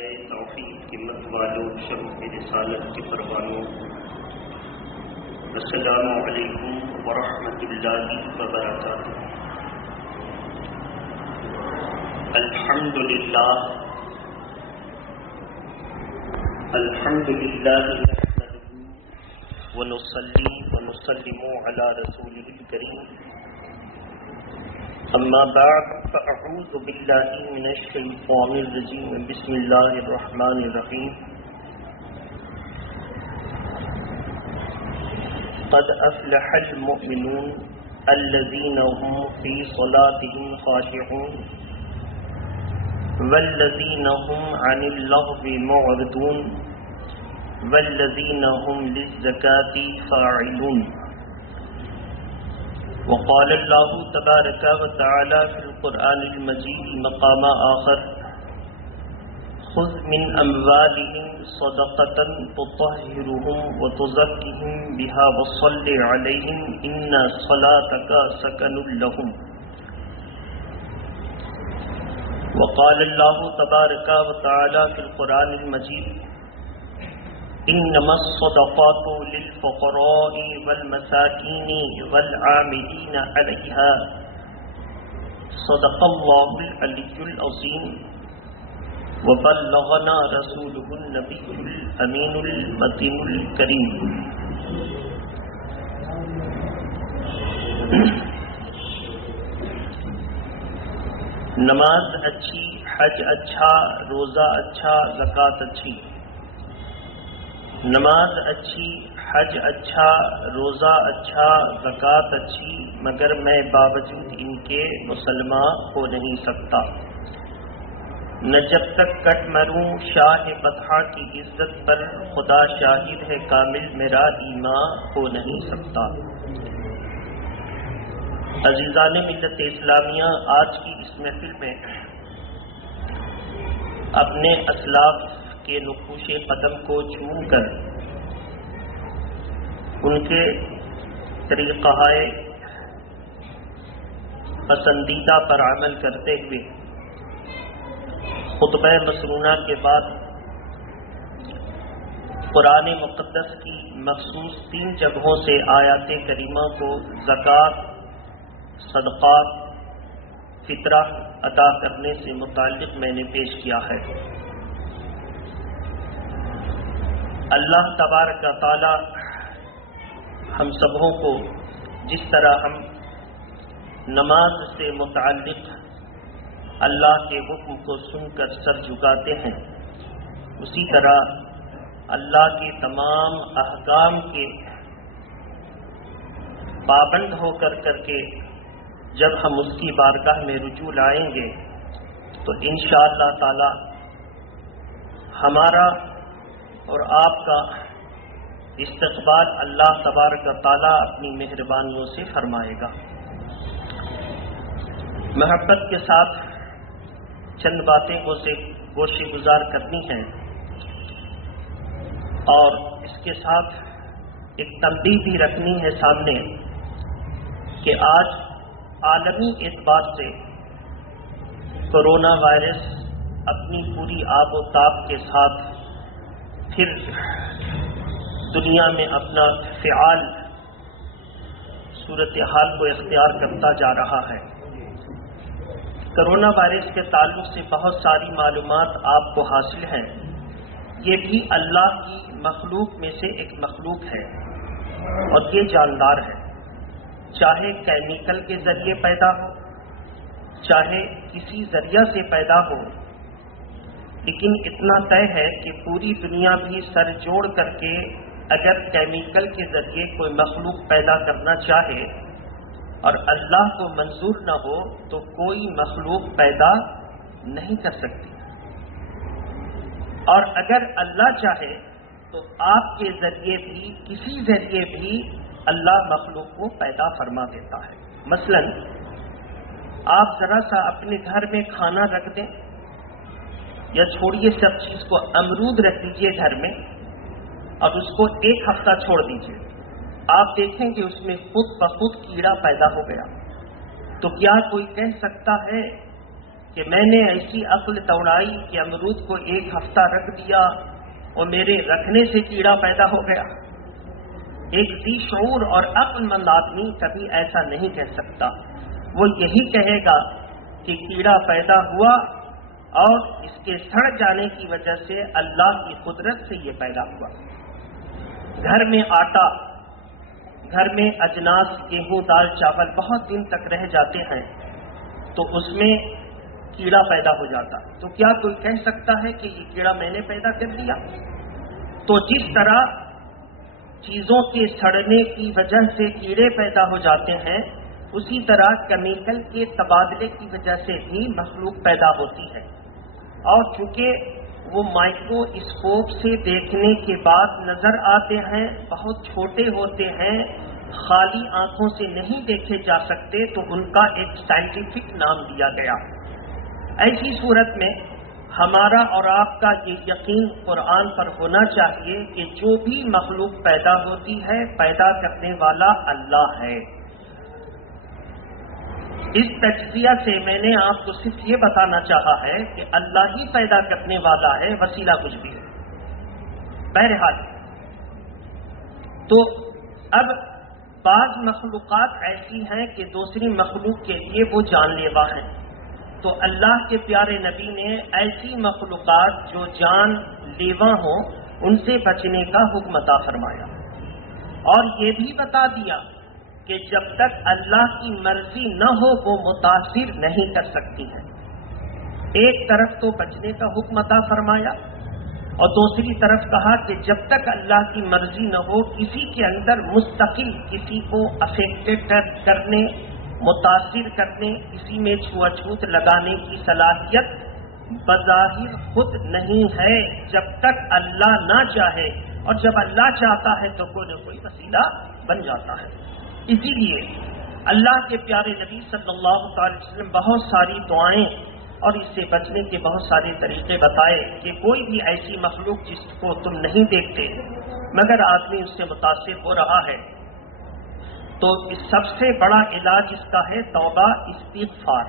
توفیق کی مت والوں، شمع رسالت کے پروانوں، السلام علیکم ورحمۃ اللہ وبرکاتہ۔ الحمدللہ نحمده ونصلي ونسلم على رسوله الكريم، اما بعد فاعوذ باللہ من الشیطان الرجیم، بسم اللہ الرحمن الرحیم۔ قد افلح المؤمنون الذين هم في صلاتهم خاشعون والذين هم عن اللغو معرضون والذين هم للزكاة فاعلون۔ وقال الله تبارك وتعالى في القرآن المجيد مقام آخر: خذ من أموالهم صدقة تطهرهم وتزكيهم بها وصل عليهم إن صلاتك سكن لهم۔ وقال الله تبارك وتعالى في القرآن المجيد: انما الصدقات للفقراء والمساکین والعاملین علیہا، صدق اللہ العلی العظیم، وبلغنا رسولہ النبی الامین المتین الکریم۔ نماز اچھی، حج اچھا، روزہ اچھا، زکوٰۃ اچھی۔ نماز اچھی، حج اچھا، روزہ اچھا، زکوٰۃ اچھی، مگر میں باوجود ان کے مسلمان ہو نہیں سکتا۔ نہ جب تک کٹ مروں شاہ بطحا کی عزت پر، خدا شاہد ہے کامل میرا ایمان ہو نہیں سکتا۔ عزیزان ملت اسلامیہ، آج کی اس محفل میں اپنے اسلاف کے نقوش قدم کو چوم کر ان کے طریقہ پسندیدہ پر عمل کرتے ہوئے خطبہ مسنونہ کے بعد قرآن مقدس کی مخصوص 3 جگہوں سے آیات کریمہ کو زکوٰۃ، صدقات، فطرہ ادا کرنے سے متعلق میں نے پیش کیا ہے۔ اللہ تبارک و تعالی ہم سبوں کو جس طرح ہم نماز سے متعلق اللہ کے حکم کو سن کر سر جھکاتے ہیں، اسی طرح اللہ کے تمام احکام کے پابند ہو کر کے جب ہم اس کی بارگاہ میں رجوع لائیں گے تو انشاءاللہ تعالی ہمارا اور آپ کا استقبال اللہ تبارک و تعالی اپنی مہربانیوں سے فرمائے گا۔ محبت کے ساتھ چند باتیں گوشے گزار کرنی ہیں، اور اس کے ساتھ ایک تنبیہ بھی رکھنی ہے سامنے کہ آج عالمی اعتبار سے کرونا وائرس اپنی پوری آب و تاب کے ساتھ پھر دنیا میں اپنا فعال صورتحال کو اختیار کرتا جا رہا ہے۔ کرونا وائرس کے تعلق سے بہت ساری معلومات آپ کو حاصل ہیں۔ یہ بھی اللہ کی مخلوق میں سے ایک مخلوق ہے اور یہ جاندار ہے، چاہے کیمیکل کے ذریعے پیدا ہو، چاہے کسی ذریعہ سے پیدا ہو، لیکن اتنا طے ہے کہ پوری دنیا بھی سر جوڑ کر کے اگر کیمیکل کے ذریعے کوئی مخلوق پیدا کرنا چاہے اور اللہ کو منظور نہ ہو تو کوئی مخلوق پیدا نہیں کر سکتی، اور اگر اللہ چاہے تو آپ کے ذریعے بھی، کسی ذریعے بھی اللہ مخلوق کو پیدا فرما دیتا ہے۔ مثلا آپ ذرا سا اپنے گھر میں کھانا رکھ دیں، یا چھوڑیے سب چیز کو، امرود رکھ دیجئے گھر میں اور اس کو 1 ہفتہ چھوڑ دیجئے، آپ دیکھیں کہ اس میں خود بخود کیڑا پیدا ہو گیا۔ تو کیا کوئی کہہ سکتا ہے کہ میں نے ایسی عقل توڑائی کہ امرود کو 1 ہفتہ رکھ دیا اور میرے رکھنے سے کیڑا پیدا ہو گیا. ایک ذی شعور اور عقل مند آدمی کبھی ایسا نہیں کہہ سکتا. وہ یہی کہے گا کہ کیڑا پیدا ہوا اور اس کے سڑ جانے کی وجہ سے اللہ کی قدرت سے یہ پیدا ہوا. گھر میں آٹا، گھر میں اجناس گیہوں دال چاول بہت دن تک رہ جاتے ہیں تو اس میں کیڑا پیدا ہو جاتا. تو کیا کوئی کہہ سکتا ہے کہ یہ کیڑا میں نے پیدا کر دیا؟ تو جس طرح چیزوں کے سڑنے کی وجہ سے کیڑے پیدا ہو جاتے ہیں، اسی طرح کیمیکل کے تبادلے کی وجہ سے بھی مخلوق پیدا ہوتی ہے. اور چونکہ وہ مائکرو اسکوپ سے دیکھنے کے بعد نظر آتے ہیں، بہت چھوٹے ہوتے ہیں، خالی آنکھوں سے نہیں دیکھے جا سکتے، تو ان کا ایک سائنٹیفک نام دیا گیا. ایسی صورت میں ہمارا اور آپ کا یہ یقین قرآن پر ہونا چاہیے کہ جو بھی مخلوق پیدا ہوتی ہے پیدا کرنے والا اللہ ہے. اس تجزیہ سے میں نے آپ کو صرف یہ بتانا چاہا ہے کہ اللہ ہی پیدا کرنے والا ہے، وسیلہ کچھ بھی ہے. بہرحال تو اب بعض مخلوقات ایسی ہیں کہ دوسری مخلوق کے لیے وہ جان لیوا ہیں. تو اللہ کے پیارے نبی نے ایسی مخلوقات جو جان لیوا ہوں ان سے بچنے کا حکم عطا فرمایا، اور یہ بھی بتا دیا کہ جب تک اللہ کی مرضی نہ ہو وہ متاثر نہیں کر سکتی ہیں. ایک طرف تو بچنے کا حکم عطا فرمایا اور دوسری طرف کہا کہ جب تک اللہ کی مرضی نہ ہو کسی کے اندر مستقل کسی کو افیکٹڈ کرنے، متاثر کرنے، کسی میں چھوا چھوت لگانے کی صلاحیت بظاہر خود نہیں ہے جب تک اللہ نہ چاہے، اور جب اللہ چاہتا ہے تو کوئی نہ کوئی وسیلہ بن جاتا ہے. اسی لیے اللہ کے پیارے نبی صلی اللہ علیہ وسلم بہت ساری دعائیں اور اس سے بچنے کے بہت سارے طریقے بتائے کہ کوئی بھی ایسی مخلوق جس کو تم نہیں دیکھتے مگر آدمی اس سے متاثر ہو رہا ہے، تو اس سب سے بڑا علاج اس کا ہے توبہ استغفار.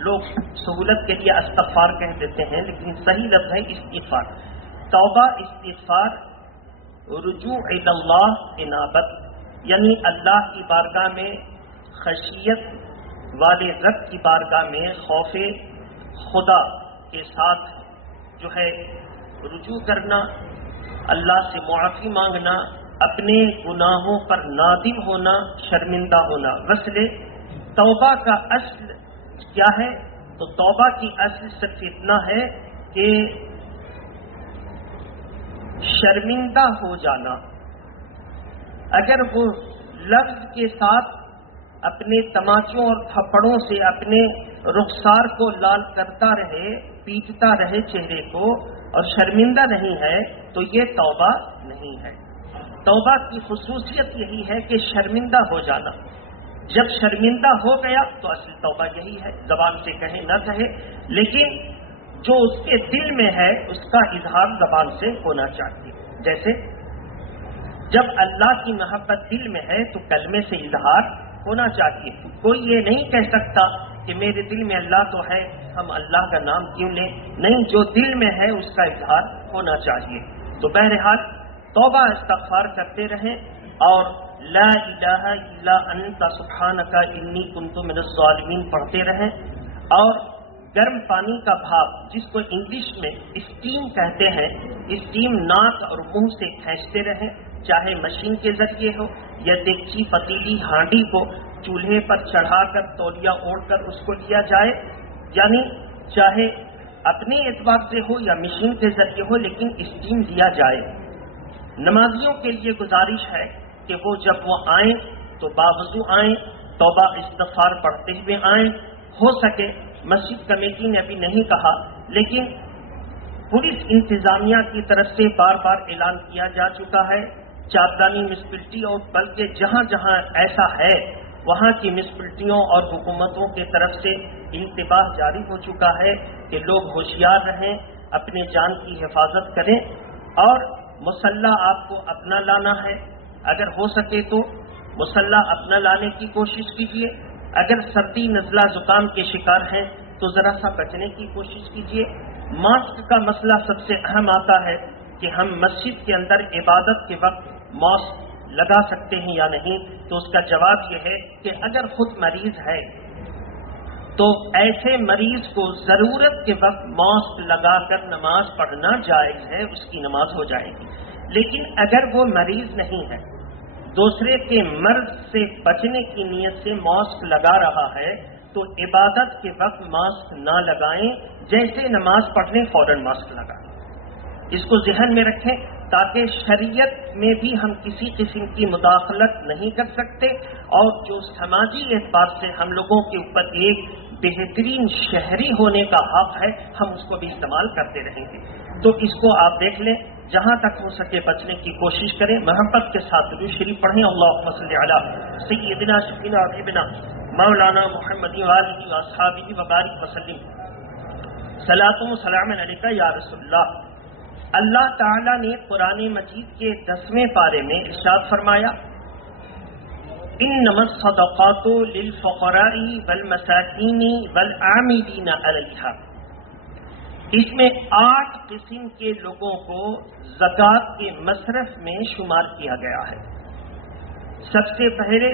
لوگ سہولت کے لیے استغفار کہہ دیتے ہیں لیکن صحیح لفظ ہے استغفار. توبہ استغفار، رجوع الی اللہ، انابت، یعنی اللہ کی بارگاہ میں خشیت والے رب کی بارگاہ میں خوف خدا کے ساتھ جو ہے رجوع کرنا، اللہ سے معافی مانگنا، اپنے گناہوں پر نادم ہونا، شرمندہ ہونا. وصل توبہ کا اصل کیا ہے؟ تو توبہ کی اصل صرف اتنا ہے کہ شرمندہ ہو جانا. اگر وہ لفظ کے ساتھ اپنے تماچوں اور تھپڑوں سے اپنے رخسار کو لال کرتا رہے، پیٹتا رہے چہرے کو اور شرمندہ نہیں ہے تو یہ توبہ نہیں ہے. توبہ کی خصوصیت یہی ہے کہ شرمندہ ہو جانا. جب شرمندہ ہو گیا تو اصل توبہ یہی ہے، زبان سے کہے نہ کہے، لیکن جو اس کے دل میں ہے اس کا اظہار زبان سے ہونا چاہیے. جیسے جب اللہ کی محبت دل میں ہے تو کلمے سے اظہار ہونا چاہیے. کوئی یہ نہیں کہہ سکتا کہ میرے دل میں اللہ تو ہے، ہم اللہ کا نام کیوں لیں؟ نہیں، جو دل میں ہے اس کا اظہار ہونا چاہیے. تو بہرحال توبہ استغفار کرتے رہیں اور لا الہ الا انت سبحانک انی کنت من الظالمین پڑھتے رہیں. اور گرم پانی کا بھاپ جس کو انگلش میں اسٹیم کہتے ہیں، اسٹیم ناک اور منہ سے کھینچتے رہیں، چاہے مشین کے ذریعے ہو یا دیگچی پتیلی ہانڈی کو چولہے پر چڑھا کر تولیہ اوڑھ کر اس کو لیا جائے، یعنی چاہے اپنے اعتبار سے ہو یا مشین کے ذریعے ہو لیکن اسٹیم لیا جائے. نمازیوں کے لیے گزارش ہے کہ وہ جب وہ آئیں تو باوضو آئیں، توبہ استغفار پڑھتے ہوئے آئیں. ہو سکے مسجد کمیٹی نے ابھی نہیں کہا لیکن پولیس انتظامیہ کی طرف سے بار بار اعلان کیا جا چکا ہے. چاپدانی میونسپلٹی اور بلکہ جہاں جہاں ایسا ہے وہاں کی میونسپلٹیوں اور حکومتوں کی طرف سے انتباہ جاری ہو چکا ہے کہ لوگ ہوشیار رہیں، اپنے جان کی حفاظت کریں اور مسلح آپ کو اپنا لانا ہے. اگر ہو سکے تو مسلح اپنا لانے کی کوشش کیجیے. اگر سردی نزلہ زکام کے شکار ہیں تو ذرا سا بچنے کی کوشش کیجیے۔ ماسک کا مسئلہ سب سے اہم آتا ہے کہ ہم مسجد کے اندر عبادت کے وقت ماسک لگا سکتے ہیں یا نہیں، تو اس کا جواب یہ ہے کہ اگر خود مریض ہے تو ایسے مریض کو ضرورت کے وقت ماسک لگا کر نماز پڑھنا جائز ہے، اس کی نماز ہو جائے گی۔ لیکن اگر وہ مریض نہیں ہے، دوسرے کے مرض سے بچنے کی نیت سے ماسک لگا رہا ہے، تو عبادت کے وقت ماسک نہ لگائیں، جیسے نماز پڑھنے فوراً ماسک لگائیں۔ اس کو ذہن میں رکھیں تاکہ شریعت میں بھی ہم کسی قسم کی مداخلت نہیں کر سکتے، اور جو سماجی اعتبار سے ہم لوگوں کے اوپر ایک بہترین شہری ہونے کا حق ہے، ہم اس کو بھی استعمال کرتے رہیں گے۔ تو اس کو آپ دیکھ لیں، جہاں تک ہو سکے بچنے کی کوشش کریں، محبت کے ساتھ درود شریف پڑھیں۔ اللہم صلی علی سیدنا شفیعنا حبیبنا مولانا محمد وآلہ واصحابہ وبارک وسلم۔ صلاۃ و سلام علیک یا رسول اللہ۔ اللہ تعالیٰ نے قرآن مجید کے 10ویں پارے میں ارشاد فرمایا، انما الصدقات للفقراء والمساکین والعاملین علیہا۔ اس میں 8 قسم کے لوگوں کو زکوٰۃ کے مصرف میں شمار کیا گیا ہے۔ سب سے پہلے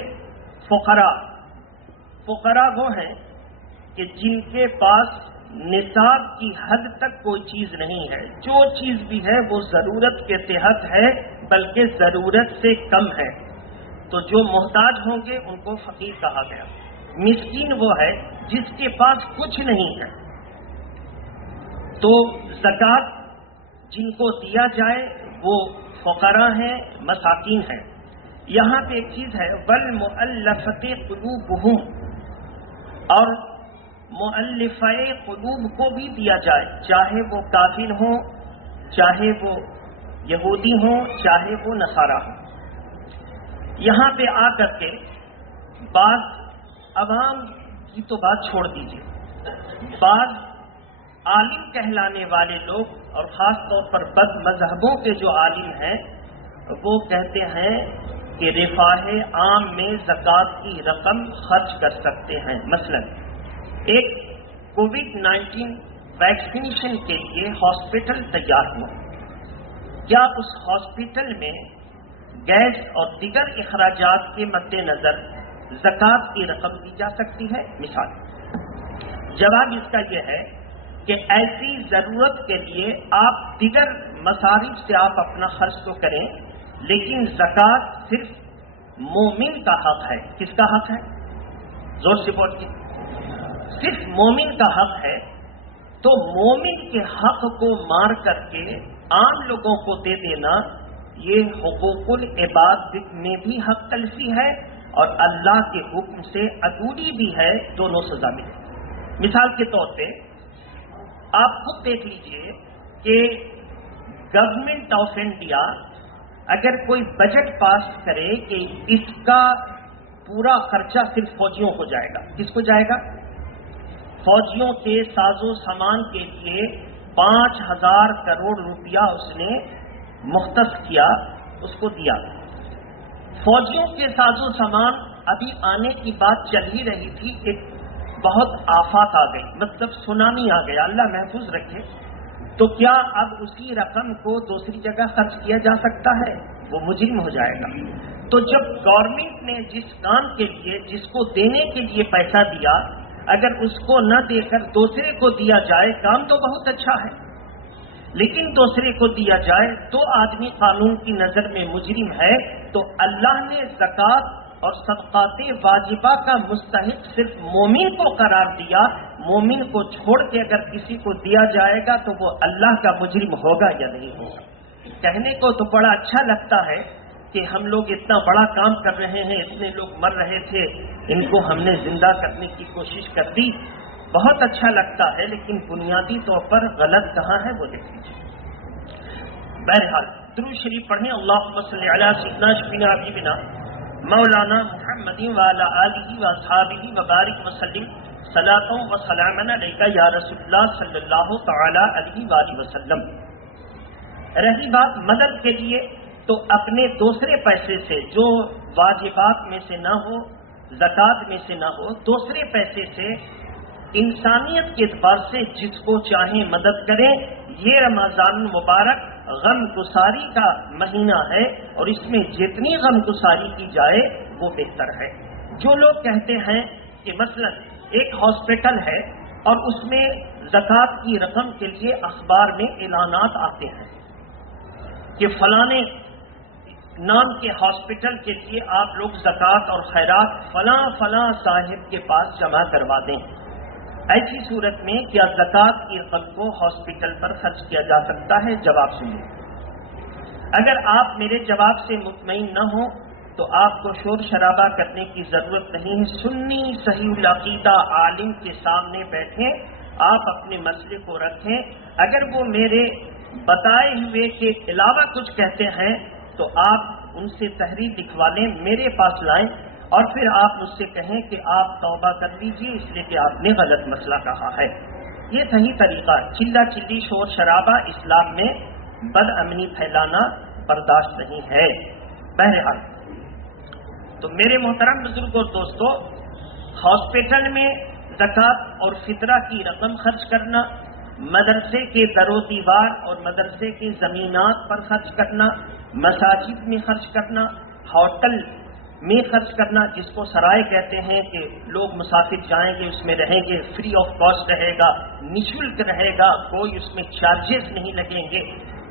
فقراء۔ فقراء وہ ہیں کہ جن کے پاس نصاب کی حد تک کوئی چیز نہیں ہے، جو چیز بھی ہے وہ ضرورت کے تحت ہے، بلکہ ضرورت سے کم ہے، تو جو محتاج ہوں گے ان کو فقیر کہا گیا۔ مسکین وہ ہے جس کے پاس کچھ نہیں ہے، تو زکوٰۃ جن کو دیا جائے وہ فقراء ہیں، مساکین ہیں۔ یہاں پہ ایک چیز ہے، والمؤلفۃ قلوبہم، اور مؤلفہ قلوب کو بھی دیا جائے، چاہے وہ کافر ہوں، چاہے وہ یہودی ہوں، چاہے وہ نصارہ ہوں۔ یہاں پہ آ کر کے بعض عوام کی تو بات چھوڑ دیجیے، بعض عالم کہلانے والے لوگ اور خاص طور پر بد مذہبوں کے جو عالم ہیں وہ کہتے ہیں کہ رفاہ عام میں زکوٰۃ کی رقم خرچ کر سکتے ہیں۔ مثلا ایک کووڈ-19 ویکسینیشن کے لیے ہاسپٹل تیار ہوا، کیا اس ہاسپٹل میں گیس اور دیگر اخراجات کے مد نظر زکوٰۃ کی رقم دی جا سکتی ہے؟ مثال جواب اس کا یہ ہے کہ ایسی ضرورت کے لیے آپ دیگر مصارف سے آپ اپنا خرچ تو کریں، لیکن زکوٰۃ صرف مومن کا حق ہے۔ کس کا حق ہے؟ زور سے بول کے، صرف مومن کا حق ہے۔ تو مومن کے حق کو مار کر کے عام لوگوں کو دے دینا، یہ حقوق العباد میں بھی حق تلفی ہے اور اللہ کے حکم سے عدولی بھی ہے، دونوں سزا ملے۔ مثال کے طور پہ آپ خود دیکھ لیجئے کہ گورنمنٹ آف انڈیا اگر کوئی بجٹ پاس کرے کہ اس کا پورا خرچہ صرف فوجیوں کو جائے گا، کس کو جائے گا؟ فوجیوں کے ساز و سامان کے لیے 5000 کروڑ روپیہ اس نے مختص کیا، اس کو دیا۔ فوجیوں کے ساز و سامان ابھی آنے کی بات چل ہی رہی تھی، ایک بہت آفات آ گئی، مطلب سونامی آ گیا، اللہ محفوظ رکھے، تو کیا اب اسی رقم کو دوسری جگہ خرچ کیا جا سکتا ہے؟ وہ مجرم ہو جائے گا۔ تو جب گورنمنٹ نے جس کام کے لیے، جس کو دینے کے لیے پیسہ دیا، اگر اس کو نہ دے کر دوسرے کو دیا جائے، کام تو بہت اچھا ہے، لیکن دوسرے کو دیا جائے تو آدمی قانون کی نظر میں مجرم ہے۔ تو اللہ نے زکوٰۃ اور صدقات واجبہ کا مستحق صرف مومن کو قرار دیا، مومن کو چھوڑ کے اگر کسی کو دیا جائے گا تو وہ اللہ کا مجرم ہوگا یا نہیں ہوگا۔ کہنے کو تو بڑا اچھا لگتا ہے کہ ہم لوگ اتنا بڑا کام کر رہے ہیں، اتنے لوگ مر رہے تھے، ان کو ہم نے زندہ کرنے کی کوشش کر دی، بہت اچھا لگتا ہے، لیکن بنیادی طور پر غلط کہاں ہے وہ دیکھ لیجیے۔ بہرحال درود شریف پڑھیں، اللہم صلی علی سیدنا شفیعنا حبیبنا مولانا محمد وعلی آلہ واصحابہ وبارک وسلم۔ صلاۃ و سلام علیک یا رسول اللہ صلی اللہ تعالی علیہ وآلہ وسلم۔ رہی بات مدد کے لیے، تو اپنے دوسرے پیسے سے جو واجبات میں سے نہ ہو، زکوٰۃ میں سے نہ ہو، دوسرے پیسے سے انسانیت کے اعتبار سے جس کو چاہیں مدد کریں. یہ رمضان المبارک غم گساری کا مہینہ ہے اور اس میں جتنی غم گساری کی جائے وہ بہتر ہے. جو لوگ کہتے ہیں کہ مثلا ایک ہاسپٹل ہے اور اس میں زکوٰۃ کی رقم کے لیے اخبار میں اعلانات آتے ہیں کہ فلانے نام کے ہاسپٹل کے لیے آپ لوگ زکوٰۃ اور خیرات فلاں فلاں صاحب کے پاس جمع کروا دیں. ایسی صورت میں کیا زکوٰۃ کی رقم کو ہاسپٹل پر خرچ کیا جا سکتا ہے؟ جواب سنیے. اگر آپ میرے جواب سے مطمئن نہ ہوں تو آپ کو شور شرابہ کرنے کی ضرورت نہیں ہے. سنی صحیح العقیدہ عالم کے سامنے بیٹھیں، آپ اپنے مسئلے کو رکھیں. اگر وہ میرے بتائے ہوئے کے علاوہ کچھ کہتے ہیں تو آپ ان سے تحریر لکھوا لیں، میرے پاس لائیں اور پھر آپ مجھ سے کہیں کہ آپ توبہ کر لیجیے اس لیے کہ آپ نے غلط مسئلہ کہا ہے. یہ صحیح طریقہ. چلا چلی شور شرابہ اسلام میں بد امنی پھیلانا برداشت نہیں ہے. بہرحال تو میرے محترم بزرگ اور دوستو، ہاسپٹل میں زکوٰۃ اور فطرہ کی رقم خرچ کرنا، مدرسے کے در و دیوار اور مدرسے کی زمینات پر خرچ کرنا، مساجد میں خرچ کرنا، ہوٹل میں خرچ کرنا جس کو سرائے کہتے ہیں کہ لوگ مسافر جائیں گے اس میں رہیں گے، فری آف کاسٹ رہے گا، نشلک رہے گا، کوئی اس میں چارجز نہیں لگیں گے،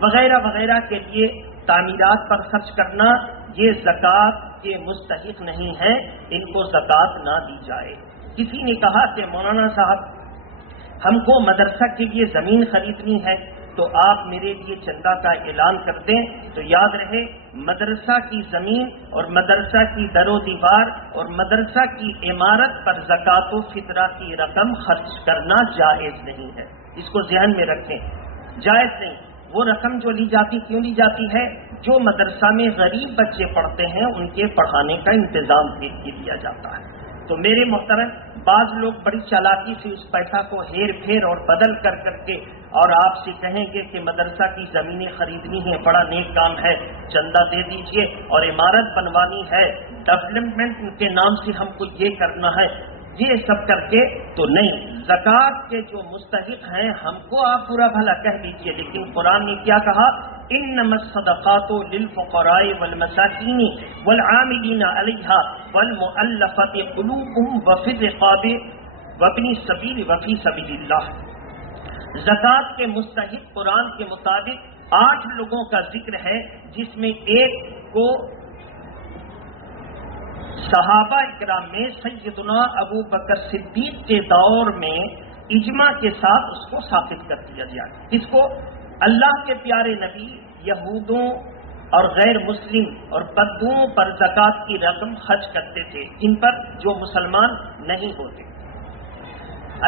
وغیرہ وغیرہ کے لیے تعمیرات پر خرچ کرنا، یہ زکوٰۃ کے مستحق نہیں ہے، ان کو زکوٰۃ نہ دی جائے. کسی نے کہا کہ مولانا صاحب ہم کو مدرسہ کے لیے زمین خریدنی ہے تو آپ میرے لیے چندہ کا اعلان کر دیں. تو یاد رہے مدرسہ کی زمین اور مدرسہ کی در و دیوار اور مدرسہ کی عمارت پر زکوٰۃ و فطرہ کی رقم خرچ کرنا جائز نہیں ہے. اس کو ذہن میں رکھیں، جائز نہیں. وہ رقم جو لی جاتی کیوں لی جاتی ہے؟ جو مدرسہ میں غریب بچے پڑھتے ہیں ان کے پڑھانے کا انتظام کیا جاتا ہے. تو میرے محترم، بعض لوگ بڑی چالاکی سے اس پیسہ کو ہیر پھیر اور بدل کر کے اور آپ سے کہیں گے کہ مدرسہ کی زمینیں خریدنی ہیں، بڑا نیک کام ہے، چندہ دے دیجئے، اور عمارت بنوانی ہے، ڈیولپمنٹ کے نام سے ہم کو یہ کرنا ہے، یہ سب کر کے تو نہیں. زکوٰۃ کے جو مستحق ہیں ہم کو آپ برا بھلا کہہ دیجئے، لیکن قرآن نے کیا کہا؟ انما الصدقات للفقراء والمساکین والعاملین علیہا والمؤلفۃ قلوبہم وفی الرقاب وابن السبیل وفی سبیل اللہ. زکوٰۃ کے مستحق قرآن کے مطابق 8 لوگوں کا ذکر ہے، جس میں ایک کو صحابہ اکرام میں سیدنا ابو بکر صدیق کے دور میں اجماع کے ساتھ اس کو ثابت کر دیا گیا. اس کو اللہ کے پیارے نبی یہودوں اور غیر مسلم اور بدوؤں پر زکوٰۃ کی رقم خرچ کرتے تھے، جن پر جو مسلمان نہیں ہوتے.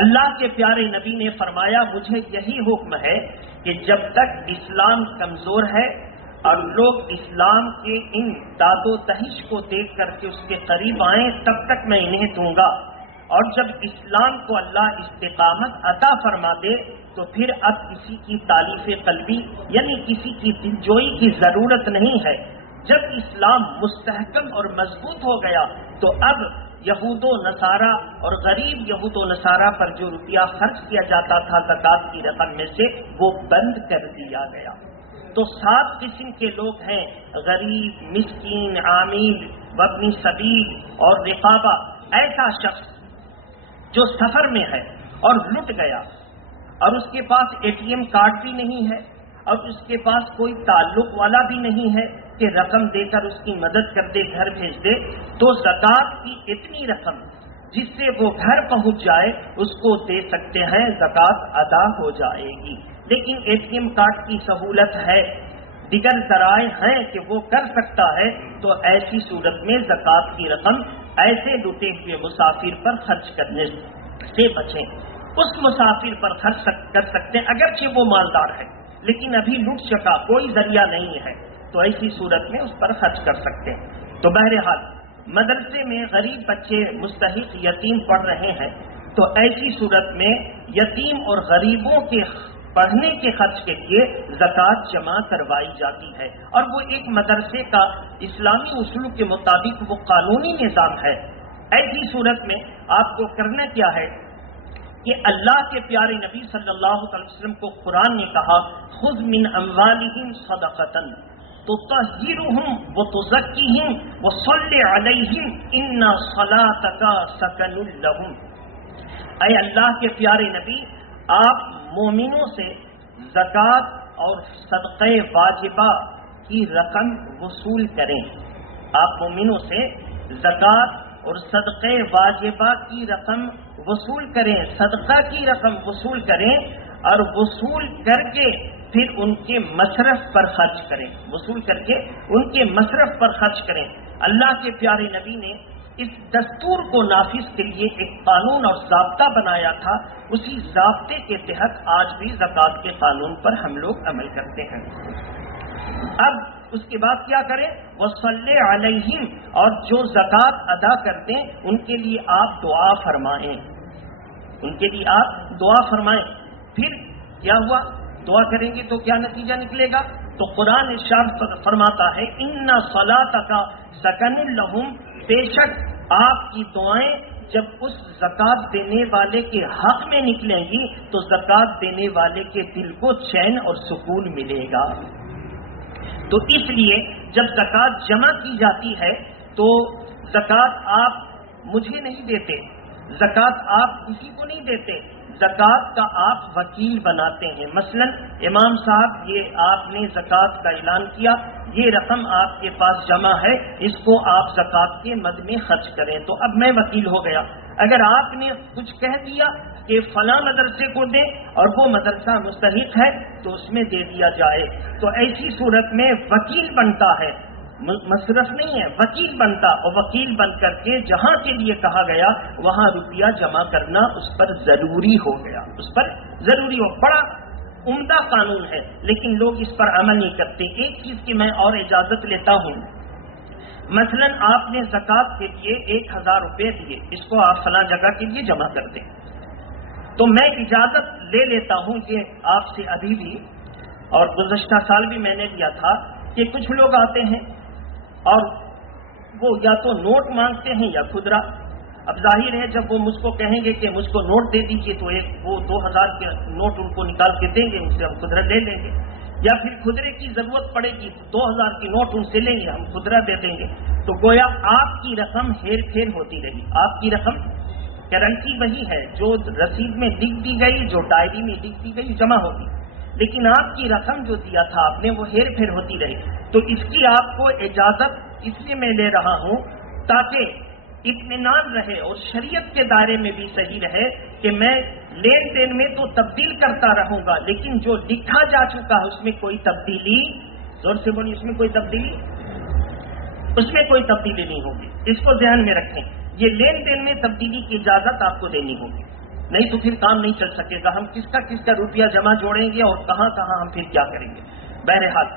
اللہ کے پیارے نبی نے فرمایا مجھے یہی حکم ہے کہ جب تک اسلام کمزور ہے اور لوگ اسلام کے ان داد و دہش کو دیکھ کر کے اس کے قریب آئیں تب تک میں انہیں دوں گا، اور جب اسلام کو اللہ استقامت عطا فرما دے تو پھر اب کسی کی تعلیف قلبی یعنی کسی کی دلجوئی کی ضرورت نہیں ہے. جب اسلام مستحکم اور مضبوط ہو گیا تو اب یہود و نصارہ اور غریب یہود و نصارہ پر جو روپیہ خرچ کیا جاتا تھا زکوٰۃ کی رقم میں سے وہ بند کر دیا گیا. تو 7 قسم کے لوگ ہیں، غریب، مسکین، عامل، وابن سبیل اور رقابہ. ایسا شخص جو سفر میں ہے اور لٹ گیا اور اس کے پاس ATM کارڈ بھی نہیں ہے اور اس کے پاس کوئی تعلق والا بھی نہیں ہے کہ رقم دے کر اس کی مدد کر دے، گھر بھیج دے، تو زکوٰۃ کی اتنی رقم جس سے وہ گھر پہنچ جائے اس کو دے سکتے ہیں، زکوٰۃ ادا ہو جائے گی. لیکن ATM کارڈ کی سہولت ہے، دیگر ذرائع ہیں کہ وہ کر سکتا ہے، تو ایسی صورت میں زکوٰۃ کی رقم ایسے لٹے ہوئے مسافر پر خرچ کرنے سے بچیں. اس مسافر پر خرچ کر سکتے ہیں اگرچہ وہ مالدار ہے لیکن ابھی لٹ چکا، کوئی ذریعہ نہیں ہے، تو ایسی صورت میں اس پر خرچ کر سکتے ہیں. تو بہرحال مدرسے میں غریب بچے مستحق یتیم پڑھ رہے ہیں تو ایسی صورت میں یتیم اور غریبوں کے پڑھنے کے خرچ کے لیے زکوٰۃ جمع کروائی جاتی ہے، اور وہ ایک مدرسے کا اسلامی اصول کے مطابق وہ قانونی نظام ہے. ایسی صورت میں آپ کو کرنا کیا ہے کہ اللہ کے پیارے نبی صلی اللہ علیہ وسلم کو قرآن نے کہا خذ من اموالہم صدقۃ تطہرہم وتزکیہم وصلی علیہم ان صلاتک سکن لہم۔ اے اللہ کے پیارے نبی، آپ مومنوں سے زکوٰۃ اور صدقہ واجبہ کی رقم وصول کریں۔ آپ مومنوں سے زکوٰۃ اور صدقہ واجبہ کی رقم وصول کریں، صدقہ کی رقم وصول کریں، اور وصول کر کے پھر ان کے مصرف پر خرچ کریں، وصول کر کے ان کے مصرف پر خرچ کریں۔ اللہ کے پیارے نبی نے اس دستور کو نافذ کے لیے ایک قانون اور ضابطہ بنایا تھا، اسی ضابطے کے تحت آج بھی زکوٰۃ کے قانون پر ہم لوگ عمل کرتے ہیں۔ اب اس کے بعد کیا کریں؟ وصلی علیہم، اور جو زکوٰۃ ادا کرتے ہیں ان کے لیے آپ دعا فرمائیں، ان کے لیے آپ دعا فرمائیں۔ پھر کیا ہوا؟ دعا کریں گے تو کیا نتیجہ نکلے گا؟ تو قرآن ارشاد فرماتا ہے ان صلاتک سکن لہم، بے شک آپ کی دعائیں جب اس زکوٰۃ دینے والے کے حق میں نکلیں گی تو زکوٰۃ دینے والے کے دل کو چین اور سکون ملے گا۔ تو اس لیے جب زکوٰۃ جمع کی جاتی ہے تو زکوٰۃ آپ مجھے نہیں دیتے، زکوٰۃ آپ کسی کو نہیں دیتے، زکوٰۃ کا آپ وکیل بناتے ہیں۔ مثلا امام صاحب یہ آپ نے زکوٰۃ کا اعلان کیا، یہ رقم آپ کے پاس جمع ہے، اس کو آپ زکوٰۃ کے مد میں خرچ کریں، تو اب میں وکیل ہو گیا۔ اگر آپ نے کچھ کہہ دیا کہ فلاں مدرسے کو دیں اور وہ مدرسہ مستحق ہے تو اس میں دے دیا جائے، تو ایسی صورت میں وکیل بنتا ہے، مصرف نہیں ہے، وکیل بنتا، اور وکیل بن کر کے جہاں کے لیے کہا گیا وہاں روپیہ جمع کرنا اس پر ضروری ہو گیا، اس پر ضروری ہو۔ بڑا عمدہ قانون ہے لیکن لوگ اس پر عمل نہیں کرتے۔ ایک چیز کی میں اور اجازت لیتا ہوں، مثلا آپ نے زکوٰۃ کے لیے 1000 روپے دیے، اس کو آپ فلاں جگہ کے لیے جمع کر دیں، تو میں اجازت لے لیتا ہوں یہ آپ سے ابھی بھی، اور گزشتہ سال بھی میں نے لیا تھا، کہ کچھ لوگ آتے ہیں اور وہ یا تو نوٹ مانگتے ہیں یا خدرہ۔ اب ظاہر ہے جب وہ مجھ کو کہیں گے کہ مجھ کو نوٹ دے دیجیے تو وہ 2000 کے نوٹ ان کو نکال کے دیں گے، ان سے ہم خدرہ لے لیں گے، یا پھر خدرے کی ضرورت پڑے گی 2000 کی نوٹ ان سے لیں گے، ہم خدرہ دے دیں گے، تو گویا آپ کی رقم ہیر پھیر ہوتی رہی۔ آپ کی رقم کرنسی وہی ہے جو رسید میں لکھ دی گئی، جو ڈائری میں لکھ دی گئی جمع ہوگی، لیکن آپ کی رقم جو دیا تھا آپ نے وہ ہیر پھیر ہوتی رہی۔ تو اس کی آپ کو اجازت اس لیے میں لے رہا ہوں تاکہ اطمینان رہے اور شریعت کے دائرے میں بھی صحیح رہے کہ میں لین دین میں تو تبدیل کرتا رہوں گا، لیکن جو لکھا جا چکا ہے اس میں کوئی تبدیلی، زور سے بولیے، اس میں کوئی تبدیلی نہیں ہوگی۔ اس کو ذہن میں رکھیں، یہ لین دین میں تبدیلی کی اجازت آپ کو دینی ہوگی، نہیں تو پھر کام نہیں چل سکے گا۔ ہم کس کا روپیہ جمع جوڑیں گے اور کہاں ہم پھر کیا کریں گے۔ بہرحال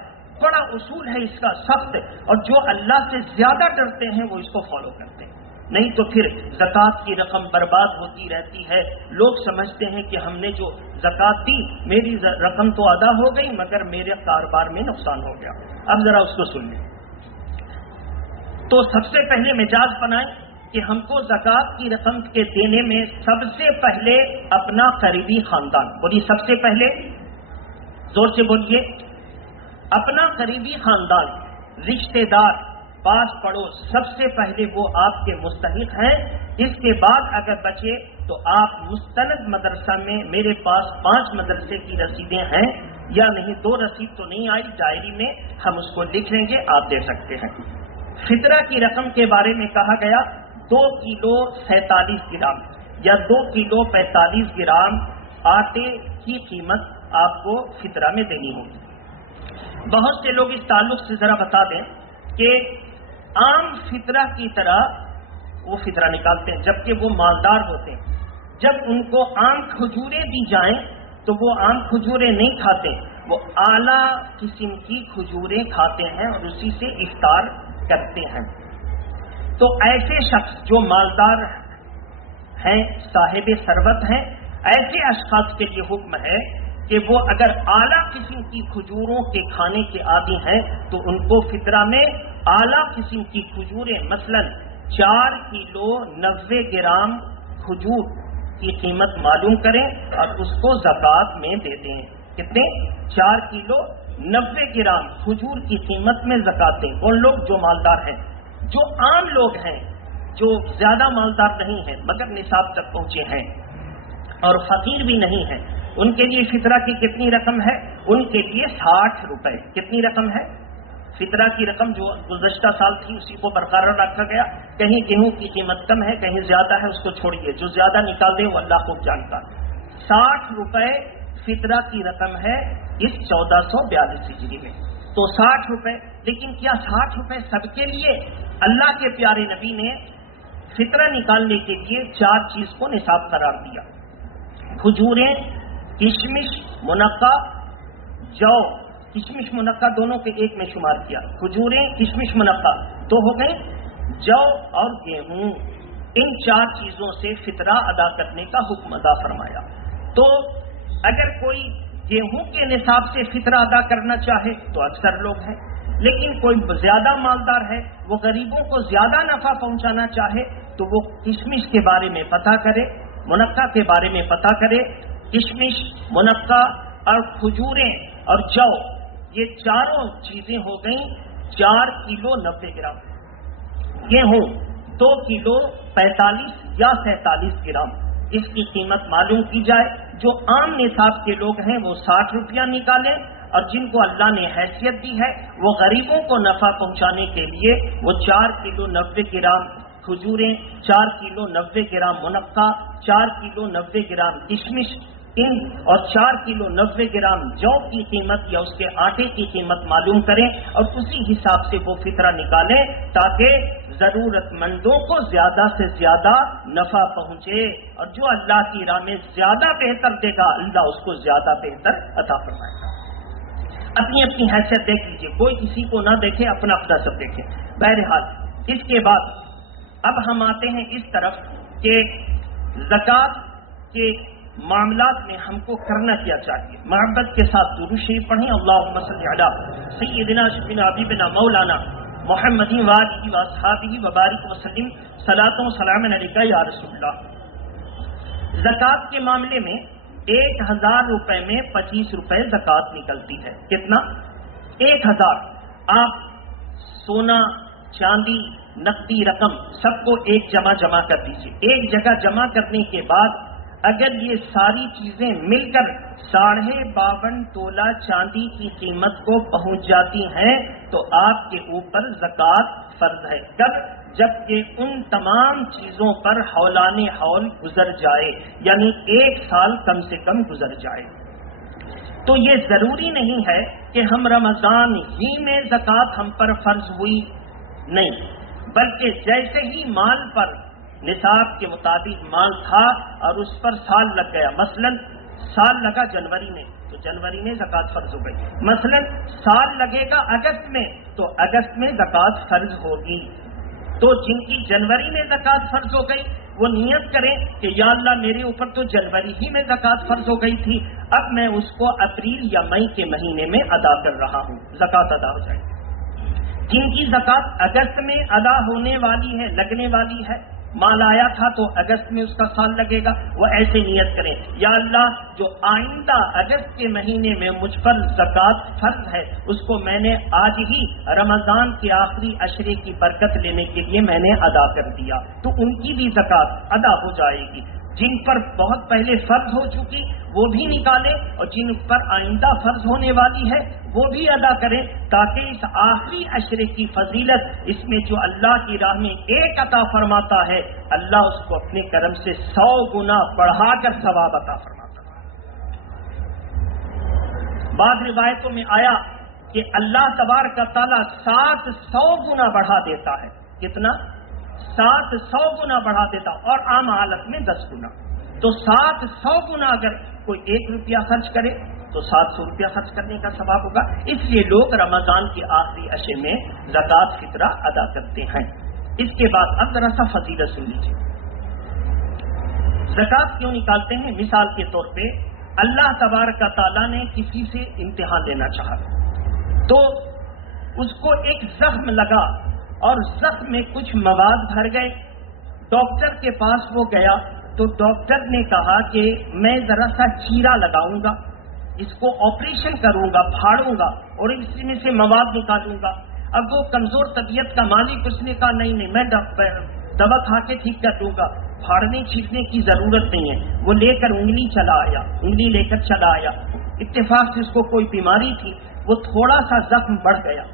بڑا اصول ہے اس کا سخت، اور جو اللہ سے زیادہ ڈرتے ہیں وہ اس کو فالو کرتے ہیں، نہیں تو پھر زکوٰۃ کی رقم برباد ہوتی رہتی ہے۔ لوگ سمجھتے ہیں کہ ہم نے جو زکوٰۃ دی میری رقم تو ادا ہو گئی مگر میرے کاروبار میں نقصان ہو گیا۔ اب ذرا اس کو سن لیں۔ تو سب سے پہلے مزاج بنائیں کہ ہم کو زکوٰۃ کی رقم کے دینے میں سب سے پہلے اپنا قریبی خاندان، بولیے سب سے پہلے، زور سے بولیے، اپنا قریبی خاندان، رشتہ دار، پاس پڑوس، سب سے پہلے وہ آپ کے مستحق ہیں۔ اس کے بعد اگر بچے تو آپ مستند مدرسہ میں، میرے پاس 5 مدرسے کی رسیدیں ہیں، یا نہیں 2 رسید تو نہیں آئی، ڈائری میں ہم اس کو لکھ لیں گے، آپ دے سکتے ہیں۔ فطرہ کی رقم کے بارے میں کہا گیا 2 کلو 47 گرام یا 2 کلو 45 گرام آٹے کی قیمت آپ کو فطرہ میں دینی ہوگی۔ بہت سے لوگ اس تعلق سے ذرا بتا دیں کہ عام فطرہ کی طرح وہ فطرہ نکالتے ہیں جبکہ وہ مالدار ہوتے ہیں۔ جب ان کو عام کھجوریں دی جائیں تو وہ عام کھجوریں نہیں کھاتے، وہ اعلیٰ قسم کی کھجوریں کھاتے ہیں اور اسی سے افطار کرتے ہیں۔ تو ایسے شخص جو مالدار ہیں، صاحب ثروت ہیں، ایسے اشخاص کے لیے حکم ہے کہ وہ اگر اعلیٰ قسم کی کھجوروں کے کھانے کے عادی ہیں تو ان کو فطرہ میں اعلیٰ قسم کی کھجوریں، مثلا 4 کلو 90 گرام کھجور کی قیمت معلوم کریں اور اس کو زکوٰۃ میں دے دیں. کتنے؟ 4 کلو 90 گرام کھجور کی قیمت میں زکوٰۃ دیں. ان لوگ جو مالدار ہیں، جو عام لوگ ہیں، جو زیادہ مالدار نہیں ہیں مگر نصاب تک پہنچے ہیں اور فقیر بھی نہیں ہیں، ان کے لیے فطرہ کی کتنی رقم ہے؟ ان کے لیے 60 روپے. کتنی رقم ہے؟ فطرہ کی رقم جو گزشتہ سال تھی اسی کو برقرار رکھا گیا. کہیں گیہوں کی قیمت کم ہے، کہیں زیادہ ہے، اس کو چھوڑیے، جو زیادہ نکال دیں وہ اللہ خوب جانتا. 60 روپے فطرہ کی رقم ہے اس 1442 ہجری میں. تو 60 روپے. لیکن کیا 60 روپے سب کے لیے؟ اللہ کے پیارے نبی نے فطرہ نکالنے کے لیے 4 چیز کو نصاب قرار دیا: کھجوریں، کشمش، منقع، جو. کشمش منقع دونوں کے ایک میں شمار کیا. کھجوریں، کشمش، منقع 2 ہو گئے. جو اور گیہوں، ان 4 چیزوں سے فطرہ ادا کرنے کا حکم ادا فرمایا. تو اگر کوئی گیہوں کے نصاب سے فطرہ ادا کرنا چاہے تو اکثر لوگ ہیں، لیکن کوئی زیادہ مالدار ہے، وہ غریبوں کو زیادہ نفع پہنچانا چاہے تو وہ کشمش کے بارے میں پتہ کرے، منقع کے بارے میں پتہ کرے. کشمش، منقع اور کھجوریں اور جو، یہ چاروں چیزیں ہو گئیں 4 کلو 90 گرام. گیہوں 2 کلو 45 یا 47 گرام. اس کی قیمت معلوم کی جائے. جو عام نصاب کے لوگ ہیں وہ 60 روپیہ نکالیں، اور جن کو اللہ نے حیثیت دی ہے وہ غریبوں کو نفع پہنچانے کے لیے وہ 4 کلو 90 گرام کھجوریں، 4 کلو 90 گرام منقع، 4 کلو 90 گرام کشمش اور 4 کلو 90 گرام جو کی قیمت یا اس کے آٹے کی قیمت معلوم کریں اور اسی حساب سے وہ فطرہ نکالیں تاکہ ضرورت مندوں کو زیادہ سے زیادہ نفع پہنچے. اور جو اللہ کی راہ میں زیادہ بہتر دے گا اللہ اس کو زیادہ بہتر عطا فرمائے گا. اپنی اپنی حیثیت دیکھ لیجیے، کوئی کسی کو نہ دیکھے، اپنا اپنا سب دیکھے. بہرحال اس کے بعد اب ہم آتے ہیں اس طرف کہ زکوٰۃ کے معاملات میں ہم کو کرنا کیا چاہیے. محبت کے ساتھ درود شریف پڑھیں. اللہم صلی علی سیدنا شفیعنا حبیبنا مولانا محمد وآلہ واصحابہ وبارک وسلم. صلاۃ و سلام علیک یا رسول اللہ. زکوٰۃ کے معاملے میں 1000 روپے میں 25 روپے زکوٰۃ نکلتی ہے. کتنا؟ 1000. آپ سونا، چاندی، نقدی رقم سب کو ایک جمع کر دیجیے. ایک جگہ جمع کرنے کے بعد اگر یہ ساری چیزیں مل کر 52.5 تولہ چاندی کی قیمت کو پہنچ جاتی ہیں تو آپ کے اوپر زکوٰۃ فرض ہے. کب؟ جبکہ ان تمام چیزوں پر حولان حول گزر جائے، یعنی 1 سال کم سے کم گزر جائے. تو یہ ضروری نہیں ہے کہ ہم رمضان ہی میں زکوٰۃ ہم پر فرض ہوئی، نہیں، بلکہ جیسے ہی مال پر نصاب کے مطابق مال تھا اور اس پر سال لگ گیا، مثلا سال لگا جنوری میں تو جنوری میں زکوٰۃ فرض ہو گئی. مثلا سال لگے گا اگست میں تو اگست میں زکوٰۃ فرض ہوگی. تو جن کی جنوری میں زکوٰۃ فرض ہو گئی وہ نیت کریں کہ یا اللہ میرے اوپر تو جنوری ہی میں زکوٰۃ فرض ہو گئی تھی، اب میں اس کو اپریل یا مئی کے مہینے میں ادا کر رہا ہوں، زکوٰۃ ادا ہو جائے. جن کی زکوٰۃ اگست میں ادا ہونے والی ہے، لگنے والی ہے، مال آیا تھا تو اگست میں اس کا سال لگے گا، وہ ایسے نیت کریں یا اللہ جو آئندہ اگست کے مہینے میں مجھ پر زکوٰۃ فرض ہے اس کو میں نے آج ہی رمضان کے آخری عشرے کی برکت لینے کے لیے میں نے ادا کر دیا، تو ان کی بھی زکوٰۃ ادا ہو جائے گی. جن پر بہت پہلے فرض ہو چکی وہ بھی نکالیں اور جن پر آئندہ فرض ہونے والی ہے وہ بھی ادا کریں تاکہ اس آخری عشرے کی فضیلت، اس میں جو اللہ کی راہ میں ایک عطا فرماتا ہے اللہ اس کو اپنے کرم سے 100 گنا بڑھا کر ثواب عطا فرماتا ہے. بعض روایتوں میں آیا کہ اللہ تبارک تعالیٰ 700 گنا بڑھا دیتا ہے. کتنا؟ 700 گنا بڑھا دیتا، اور عام حالت میں 10 گنا. تو 700 گنا اگر کوئی 1 روپیہ خرچ کرے تو 700 روپیہ خرچ کرنے کا ثواب ہوگا. اس لیے لوگ رمضان کے آخری عشرے میں زکوٰۃ فطرہ ادا کرتے ہیں. اس کے بعد اب ذرا سا فضیلت سن لیجیے. زکوٰۃ کیوں نکالتے ہیں؟ مثال کے طور پہ اللہ تبارک تعالیٰ نے کسی سے امتحان لینا چاہا تو اس کو ایک زخم لگا اور زخم میں کچھ مواد بھر گئے. ڈاکٹر کے پاس وہ گیا تو ڈاکٹر نے کہا کہ میں ذرا سا چیرا لگاؤں گا، اس کو آپریشن کروں گا، پھاڑوں گا اور اس میں سے مواد نکالوں گا۔ اب وہ کمزور طبیعت کا مالک اس نے کہا نہیں میں دوا کھا کے ٹھیک کر دوں گا، پھاڑنے چھیڑنے کی ضرورت نہیں ہے۔ وہ لے کر انگلی لے کر چلا آیا۔ اتفاق سے اس کو کوئی بیماری تھی، وہ تھوڑا سا زخم بڑھ گیا۔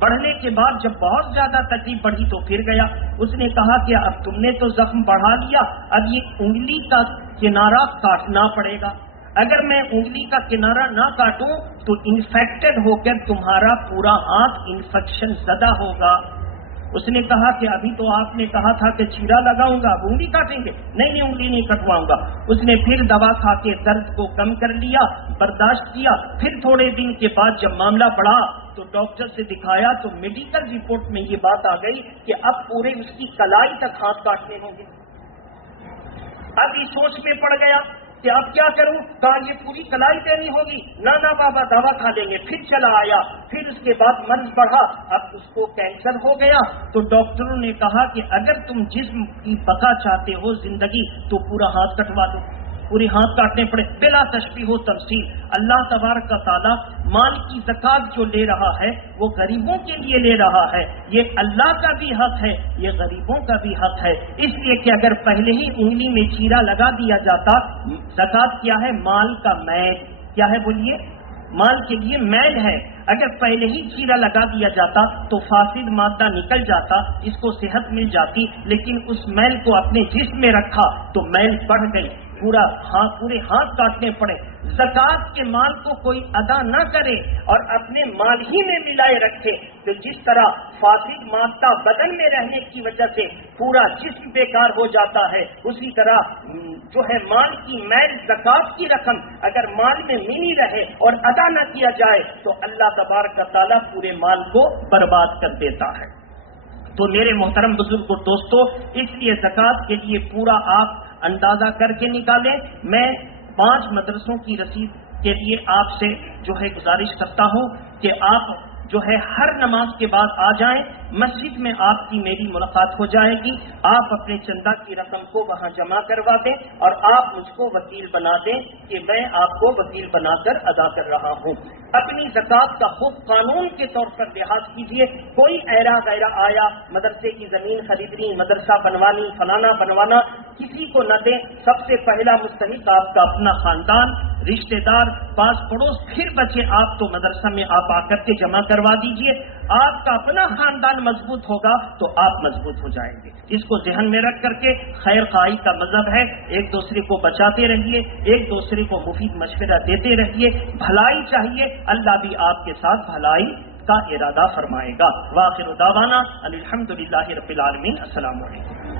بڑھنے کے بعد جب بہت زیادہ تکلیف بڑھی تو پھر گیا۔ اس نے کہا کہ اب تم نے تو زخم بڑھا لیا، اب یہ انگلی کا کنارہ کاٹنا پڑے گا۔ اگر میں انگلی کا کنارہ نہ کاٹوں تو انفیکٹڈ ہو کر تمہارا پورا ہاتھ انفیکشن زدہ ہوگا۔ اس نے کہا کہ ابھی تو آپ نے کہا تھا کہ چیرا لگاؤں گا، اب انگلی کاٹیں گے؟ نہیں انگلی نہیں کٹواؤں گا۔ اس نے پھر دوا کھا کے درد کو کم کر لیا، برداشت کیا۔ پھر تھوڑے دن کے بعد جب معاملہ بڑھا تو ڈاکٹر سے دکھایا تو میڈیکل رپورٹ میں یہ بات آ گئی کہ اب پورے اس کی کلائی تک ہاتھ کاٹنے ہوں گے۔ اب یہ سوچ میں پڑ گیا کہ اب کیا کروں؟ کہا یہ پوری کلائی دینی ہوگی۔ نہ بابا دوا کھا لیں گے۔ پھر چلا آیا، پھر اس کے بعد مرض بڑھا، اب اس کو کینسر ہو گیا۔ تو ڈاکٹروں نے کہا کہ اگر تم جسم کی بقا چاہتے ہو زندگی تو پورا ہاتھ کٹوا دو، پورے ہاتھ کاٹنے پڑے بلا تشبیہ و تمثیل۔ اللہ تبارک و تعالیٰ مال کی زکات جو لے رہا ہے وہ غریبوں کے لیے لے رہا ہے، یہ اللہ کا بھی حق ہے، یہ غریبوں کا بھی حق ہے۔ اس لیے کہ اگر پہلے ہی انگلی میں چیرا لگا دیا جاتا، زکات کیا ہے؟ مال کا میل۔ کیا ہے بولیے؟ مال کے لیے میل ہے۔ اگر پہلے ہی چیرا لگا دیا جاتا تو فاسد مادہ نکل جاتا، اس کو صحت مل جاتی، لیکن اس میل کو اپنے جسم میں رکھا تو میل بڑھ گئی، پورے ہاتھ کاٹنے پڑے۔ زکات کے مال کو کوئی ادا نہ کرے اور اپنے مال ہی میں ملائے رکھے تو جس طرح فاسد مادہ بدن میں رہنے کی وجہ سے پورا جسم بیکار ہو جاتا ہے، اسی طرح جو ہے مال کی میل زکات کی رقم اگر مال میں ملی رہے اور ادا نہ کیا جائے تو اللہ تبارک و تعالیٰ پورے مال کو برباد کر دیتا ہے۔ تو میرے محترم بزرگ اور دوستو، اس لیے زکات کے لیے پورا آپ اندازہ کر کے نکالیں۔ میں 5 مدرسوں کی رسید کے لیے آپ سے جو ہے گزارش کرتا ہوں کہ آپ جو ہے ہر نماز کے بعد آ جائیں، مسجد میں آپ کی میری ملاقات ہو جائے گی، آپ اپنے چندہ کی رقم کو وہاں جمع کروا دیں اور آپ مجھ کو وکیل بنا دیں کہ میں آپ کو وکیل بنا کر ادا کر رہا ہوں۔ اپنی زکات کا خوب قانون کے طور پر لحاظ کیجیے۔ کوئی ایرا غیرہ آیا مدرسے کی زمین خریدنی، مدرسہ بنوانی، فلانا بنوانا، کسی کو نہ دیں۔ سب سے پہلا مستحق آپ کا اپنا خاندان، رشتہ دار، پاس پڑوس، پھر بچے آپ تو مدرسہ میں آپ آ کر کے جمع کروا دیجئے۔ آپ کا اپنا خاندان مضبوط ہوگا تو آپ مضبوط ہو جائیں گے۔ اس کو ذہن میں رکھ کر کے خیر خواہی کا مذہب ہے، ایک دوسرے کو بچاتے رہیے، ایک دوسرے کو مفید مشورہ دیتے رہیے، بھلائی چاہیے، اللہ بھی آپ کے ساتھ بھلائی کا ارادہ فرمائے گا۔ وآخر دعوانا الحمدللہ رب العالمین۔ السلام علیکم۔